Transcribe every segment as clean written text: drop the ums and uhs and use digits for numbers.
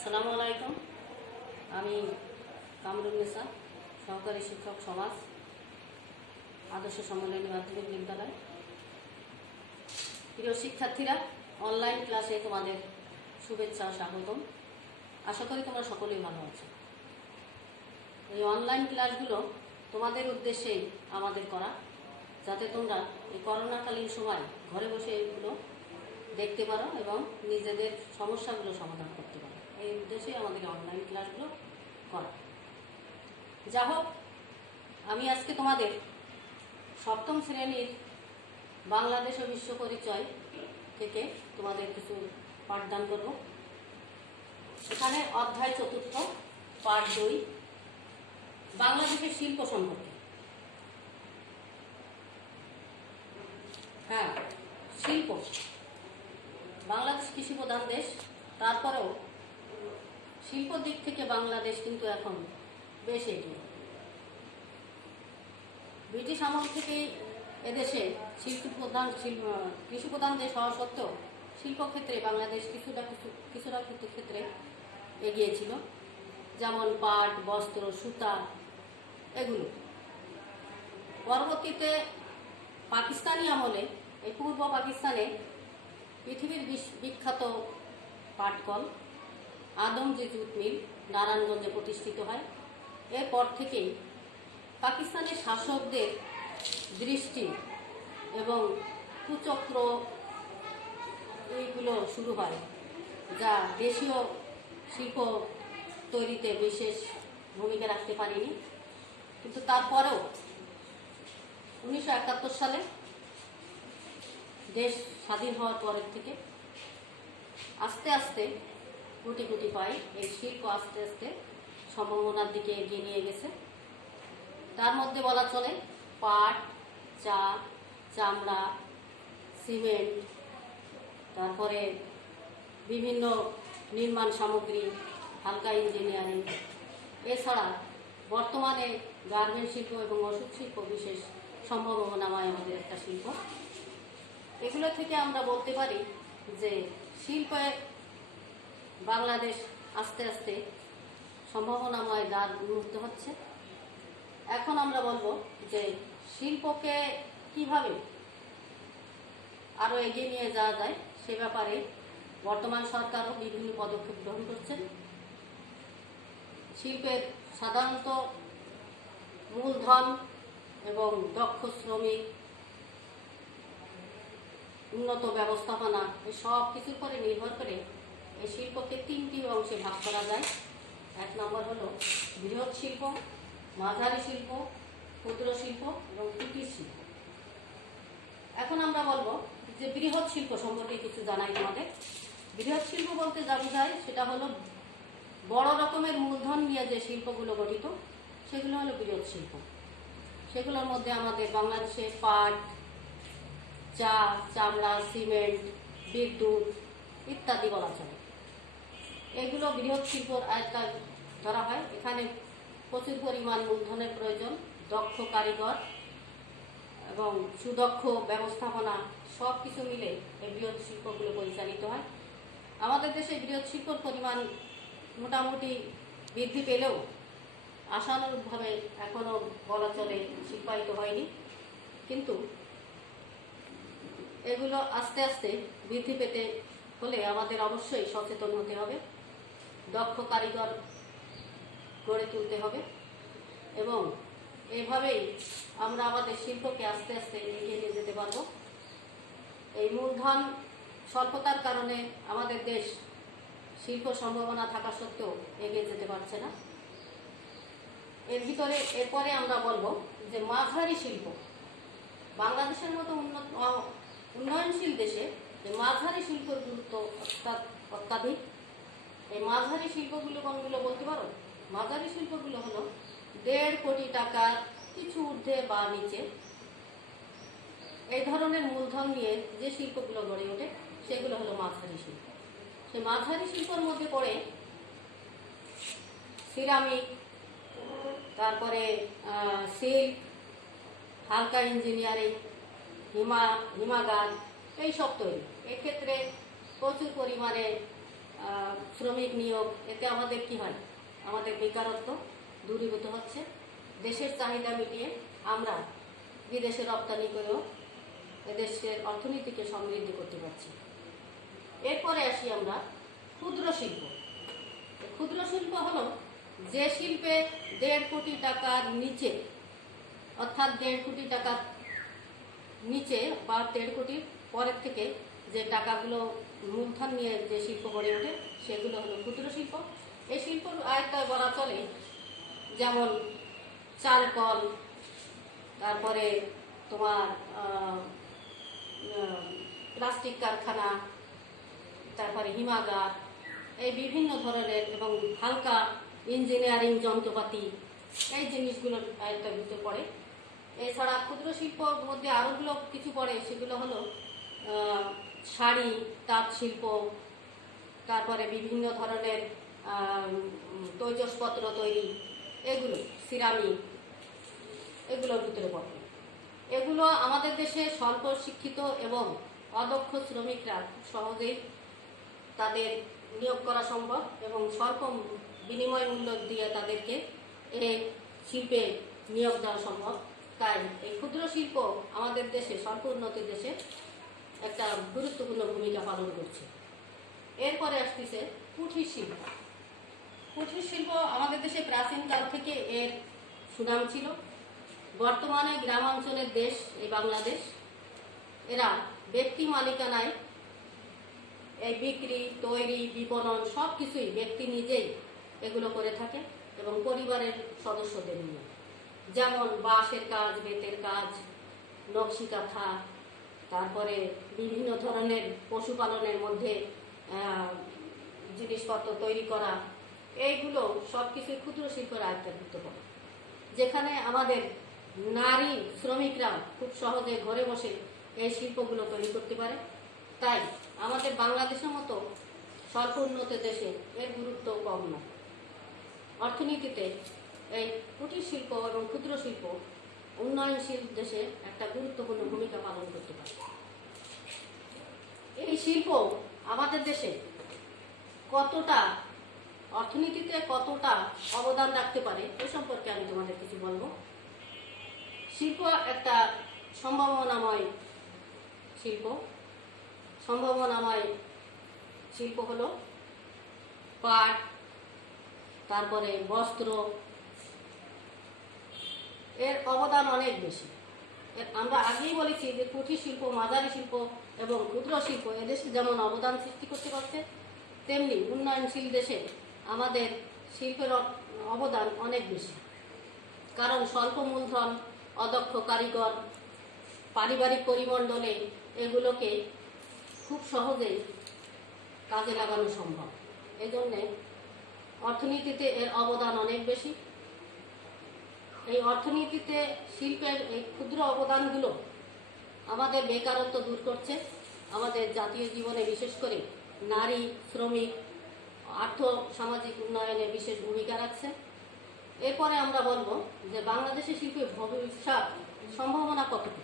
আসসালামু আলাইকুম। আমি কামরুন্নেসা, সহকারী শিক্ষক সমাজ, আদর্শ সম্মেলনী মাধ্যমিক বিদ্যালয়। প্রিয় শিক্ষার্থীরা, অনলাইন ক্লাসে তোমাদের শুভেচ্ছা ও স্বাগতম। আশা করি তোমরা সকলেই ভালো আছো। এই অনলাইন ক্লাসগুলো তোমাদের উদ্দেশ্যেই আমাদের করা, যাতে তোমরা এই করোনাকালীন সময় ঘরে বসে এগুলো দেখতে পারো এবং নিজেদের সমস্যাগুলো সমাধান করতে পারো। এই উদ্দেশ্যেই আমাদের অনলাইন ক্লাসগুলো করা। যা হোক, আমি আজকে তোমাদের সপ্তম শ্রেণীর বাংলাদেশ ও বিশ্ব পরিচয় থেকে তোমাদের কিছু পাঠদান করব। এখানে অধ্যায় 4 পাঠ 2, বাংলাদেশের শিল্প সম্পর্কে। হ্যাঁ, শিল্প। বাংলাদেশ কৃষি প্রধান দেশ, তারপরেও শিল্প দিক থেকে বাংলাদেশ কিন্তু এখন বেশ এগিয়ে। ব্রিটিশ আমল থেকেই এদেশে কৃষি প্রধান দেশ হওয়া সত্ত্বেও শিল্পক্ষেত্রে বাংলাদেশ কিছুটা ক্ষেত্রে এগিয়েছিল, যেমন পাট, বস্ত্র, সুতা এগুলো। পরবর্তীতে পাকিস্তানি আমলে, এই পূর্ব পাকিস্তানে পৃথিবীর বিখ্যাত পাটকল আদমজি জুট মিল নারায়ণগঞ্জে প্রতিষ্ঠিত হয়। এরপর থেকেই পাকিস্তানের শাসকদের দৃষ্টি এবং কুচক্র এইগুলো শুরু হয়, যা দেশীয় শিল্প তৈরিতে বিশেষ ভূমিকা রাখতে পারেনি। কিন্তু তারপরেও 1971 সালে দেশ স্বাধীন হওয়ার পরের থেকে আস্তে আস্তে গুটি পায় এই শিল্প আস্তে আস্তে সম্ভাবনার দিকে এগিয়ে নিয়ে গেছে। তার মধ্যে বলা চলে পাট, চা, চামড়া, সিমেন্ট, তারপরে বিভিন্ন নির্মাণ সামগ্রী, হালকা ইঞ্জিনিয়ারিং, এছাড়া বর্তমানে গার্মেন্ট শিল্প এবং ওষুধ শিল্প বিশেষ সম্ভাবনাময় আমাদের একটা শিল্প। এগুলো থেকে আমরা বলতে পারি যে শিল্পে বাংলাদেশ আস্তে আস্তে সম্ভাবনাময় দ্বার উন্মুক্ত হচ্ছে। এখন আমরা বলবো যে শিল্পকে কিভাবে আরও এগিয়ে নিয়ে যাওয়া যায় সে ব্যাপারে বর্তমান সরকারও বিভিন্ন পদক্ষেপ গ্রহণ করছেন। শিল্পের সাধারণত মূলধন এবং দক্ষ শ্রমিক, উন্নত ব্যবস্থাপনা, এই সব কিছুর উপরে নির্ভর করে এই শিল্পকে 3টি অংশে ভাগ করা যায়। 1 নম্বর হলো বৃহৎ শিল্প, মাঝারি শিল্প, ক্ষুদ্র শিল্প এবং কুটির শিল্প। এখন আমরা বলবো যে বৃহৎ শিল্প সম্পর্কে কিছু জানাই তোমাদের। বৃহৎ শিল্প বলতে যা বোঝায় সেটা হলো বড় রকমের মূলধন নিয়ে যে শিল্পগুলো গঠিত, সেগুলো হলো বৃহৎ শিল্প। সেগুলোর মধ্যে আমাদের বাংলাদেশে পাট, চা, চামড়া, সিমেন্ট, বিদ্যুৎ ইত্যাদি বলা চলে। এগুলো বৃহৎ শিল্পর আয়ত্তায় ধরা হয়। এখানে প্রচুর পরিমাণ মূলধনের প্রয়োজন, দক্ষ কারিগর এবং সুদক্ষ ব্যবস্থাপনা সব কিছু মিলে এই বৃহৎ শিল্পগুলো পরিচালিত হয়। আমাদের দেশে বৃহৎ শিল্পর পরিমাণ মোটামুটি বৃদ্ধি পেলেও আশানুরূপভাবে এখনও বলা চলে শিল্পায়িত হয়নি। কিন্তু এগুলো আস্তে আস্তে বৃদ্ধি পেতে হলে আমাদের অবশ্যই সচেতন হতে হবে, দক্ষ কারিগর গড়ে তুলতে হবে এবং এইভাবেই আমরা আমাদের শিল্পকে আস্তে আস্তে এগিয়ে নিয়ে যেতে পারব। এই মূলধন স্বল্পতার কারণে আমাদের দেশ শিল্প সম্ভাবনা থাকা সত্ত্বেও এগিয়ে যেতে পারছে না। এরপরে আমরা বলবো যে মাঝারি শিল্প। বাংলাদেশের মতো উন্নয়নশীল দেশে যে মাঝারি শিল্পের গুরুত্ব অত্যাধিক। এই মাঝারি শিল্পগুলো কোনগুলো বলতে পারো? মাঝারি শিল্পগুলো হলো 1.5 কোটি টাকার কিছু ঊর্ধ্বে বা নিচে এই ধরনের মূলধন নিয়ে যে শিল্পগুলো গড়ে ওঠে সেগুলো হলো মাঝারি শিল্প। সেই মাঝারি শিল্পের মধ্যে পড়ে সিরামিক, তারপরে সিল্ক, হালকা ইঞ্জিনিয়ারিং, হিমাগার এইসব তৈরি। এক্ষেত্রে প্রচুর পরিমাণে শ্রমিক নিয়োগ, এতে আমাদের কি হয়, আমাদের বেকারত্ব দূরীভূত হচ্ছে। দেশের চাহিদা মিটিয়ে আমরা বিদেশে রপ্তানি করেও এদেশের অর্থনীতিকে সমৃদ্ধ করতে পারছি। এরপরে আসি আমরা ক্ষুদ্র শিল্প। ক্ষুদ্র শিল্প হলো যে শিল্পে 1.5 কোটি টাকার নিচে, অর্থাৎ 1.5 কোটি টাকার নিচে বা 1.5 কোটির পরের থেকে যে টাকাগুলো মূলধন নিয়ে যে শিল্প গড়ে ওঠে সেগুলো হলো ক্ষুদ্র শিল্প। এই শিল্পর আয়ত্তায় বলা চলে যেমন চাল কল, তারপরে তোমার প্লাস্টিক কারখানা, তারপরে হিমাগার, এই বিভিন্ন ধরনের এবং হালকা ইঞ্জিনিয়ারিং যন্ত্রপাতি, এই জিনিসগুলোর আয়ত্তের ভিতরে পড়ে। এছাড়া ক্ষুদ্র শিল্পর মধ্যে আরোগুলো কিছু পড়ে, সেগুলো হলো শাড়ি, তাঁত শিল্প, তারপরে বিভিন্ন ধরনের তৈজসপত্র তৈরি, এগুলো সিরামিক, এগুলোর ভিতরে পড়ে। এগুলো আমাদের দেশে স্বল্প শিক্ষিত এবং অদক্ষ শ্রমিকরা খুব সহজেই তাদের নিয়োগ করা সম্ভব এবং স্বল্প বিনিময় মূল্য দিয়ে তাদেরকে এই শিল্পে নিয়োগ দেওয়া সম্ভব। তাই এই ক্ষুদ্র শিল্প আমাদের দেশে, স্বল্প উন্নত দেশে একটা গুরুত্বপূর্ণ ভূমিকা পালন করছে। এরপরে আসতেছে কুঠির শিল্প। কুঠির শিল্প আমাদের দেশে প্রাচীনকাল থেকে এর সুনাম ছিল। বর্তমানে গ্রামাঞ্চলের দেশ এই বাংলাদেশ, এরা ব্যক্তি মালিকানায় এই বিক্রি, তৈরি, বিপণন সব কিছুই ব্যক্তি নিজেই এগুলো করে থাকে এবং পরিবারের সদস্যদের নিয়ে। যেমন বাঁশের কাজ, বেতের কাজ, নকশি কাঁথা, তারপরে বিভিন্ন ধরনের পশুপালনের মধ্যে জিনিসপত্র তৈরি করা, এইগুলো সব কিছুই ক্ষুদ্র শিল্পের আয়ত্তভুক্ত করে, যেখানে আমাদের নারী শ্রমিকরা খুব সহজে ঘরে বসে এই শিল্পগুলো তৈরি করতে পারে। তাই আমাদের বাংলাদেশের মতো স্বল্প উন্নত দেশে এর গুরুত্ব কম নয়। অর্থনীতিতে এই কুটির শিল্প এবং ক্ষুদ্র শিল্প উন্নয়নশীল দেশে একটা গুরুত্বপূর্ণ ভূমিকা পালন করতে পারে। এই শিল্প আমাদের দেশে কতটা অর্থনীতিতে কতটা অবদান রাখতে পারে এ সম্পর্কে আমি তোমাদের কিছু বলবো। শিল্প একটা সম্ভাবনাময় শিল্প। সম্ভাবনাময় শিল্প হলো পাট, তারপরে বস্ত্র, এর অবদান অনেক বেশি। আমরা আগেই বলেছি যে কুটির শিল্প, মাঝারি শিল্প এবং ক্ষুদ্র শিল্প এদেশে যেমন অবদান সৃষ্টি করতে পারছে, তেমনি উন্নয়নশীল দেশে আমাদের শিল্পের অবদান অনেক বেশি। কারণ স্বল্প মূলধন, অদক্ষ কারিগর, পারিবারিক পরিমণ্ডলে এগুলোকে খুব সহজেই কাজে লাগানো সম্ভব। এই জন্যে অর্থনীতিতে এর অবদান অনেক বেশি। এই অর্থনীতিতে শিল্পের এই ক্ষুদ্র অবদানগুলো আমাদের বেকারত্ব দূর করছে, আমাদের জাতীয় জীবনে বিশেষ করে নারী, শ্রমিক, আর্থ সামাজিক উন্নয়নে বিশেষ ভূমিকা রাখছে। এরপরে আমরা বলবো যে বাংলাদেশের শিল্পের ভবিষ্যৎ সম্ভাবনা কতটুকু।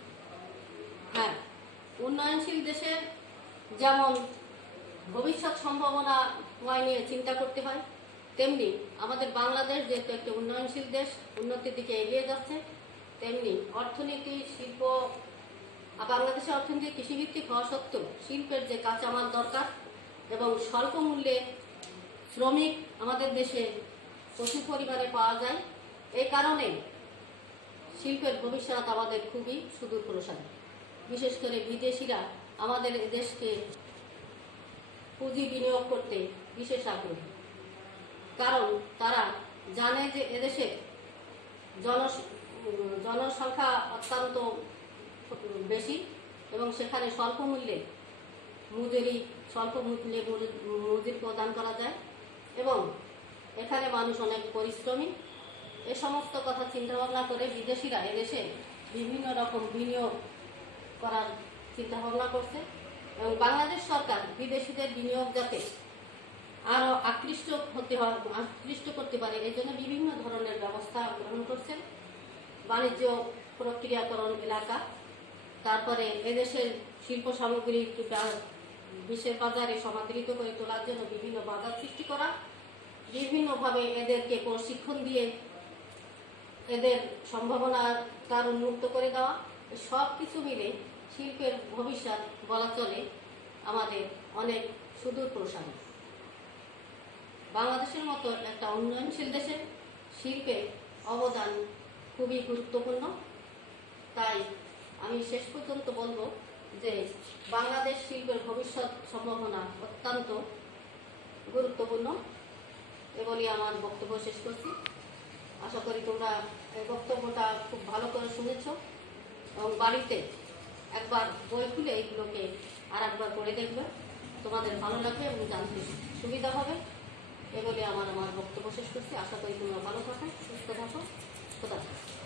হ্যাঁ, উন্নয়নশীল দেশে যেমন ভবিষ্যৎ সম্ভাবনা নিয়ে চিন্তা করতে হয়, তেমনি আমাদের বাংলাদেশ যেহেতু একটা উন্নয়নশীল দেশ, উন্নতির দিকে এগিয়ে যাচ্ছে, তেমনি অর্থনীতি, শিল্প, বাংলাদেশের অর্থনীতি কৃষিভিত্তিক হওয়া সত্ত্বেও শিল্পের যে কাঁচামাল দরকার এবং স্বল্প মূল্যে শ্রমিক আমাদের দেশে প্রচুর পরিমাণে পাওয়া যায়, এই কারণে শিল্পের ভবিষ্যৎ আমাদের খুবই সুদূর প্রসারী। বিশেষ করে বিদেশিরা আমাদের দেশকে পুঁজি বিনিয়োগ করতে বিশেষ আগ্রহী, কারণ তারা জানে যে এদেশে জনসংখ্যা অত্যন্ত বেশি এবং সেখানে স্বল্প মূল্যে মজুরি প্রদান করা যায় এবং এখানে মানুষ অনেক পরিশ্রমী। এ সমস্ত কথা চিন্তাভাবনা করে বিদেশিরা এদেশে বিভিন্ন রকম বিনিয়োগ করার চিন্তাভাবনা করছে এবং বাংলাদেশ সরকার বিদেশিদের বিনিয়োগ যাতে আরও আকৃষ্ট করতে পারে এই জন্য বিভিন্ন ধরনের ব্যবস্থা গ্রহণ করছেন। বাণিজ্য প্রক্রিয়াকরণ এলাকা, তারপরে এদেশের শিল্প সামগ্রী বিশ্বের বাজারে সমাদৃত করে তোলার জন্য বিভিন্ন বাজার সৃষ্টি করা। বিভিন্নভাবে এদেরকে প্রশিক্ষণ দিয়ে এদের সম্ভাবনার তার উন্মুক্ত করে দেওয়া, সব কিছু মিলে শিল্পের ভবিষ্যৎ বলা চলে আমাদের অনেক সুদূর প্রসারী। বাংলাদেশের মতো একটা উন্নয়নশীল দেশে শিল্পের অবদান খুবই গুরুত্বপূর্ণ। তাই আমি শেষ পর্যন্ত বলবো যে বাংলাদেশ শিল্পের ভবিষ্যৎ সম্ভাবনা অত্যন্ত গুরুত্বপূর্ণ। এ বলি আমার বক্তব্য শেষ করছি। আশা করি তোমরা এই বক্তব্যটা খুব ভালো করে শুনেছ এবং বাড়িতে একবার বই খুলে এইগুলোকে আর একবার পড়ে দেখবে, তোমাদের ভালো লাগবে এবং জানতে সুবিধা হবে। এ বলে আমার বক্তব্য শেষ করছি। আশা করি তোমরা ভালো থাকো, সুস্থ থাকো। খোদা হাফেজ।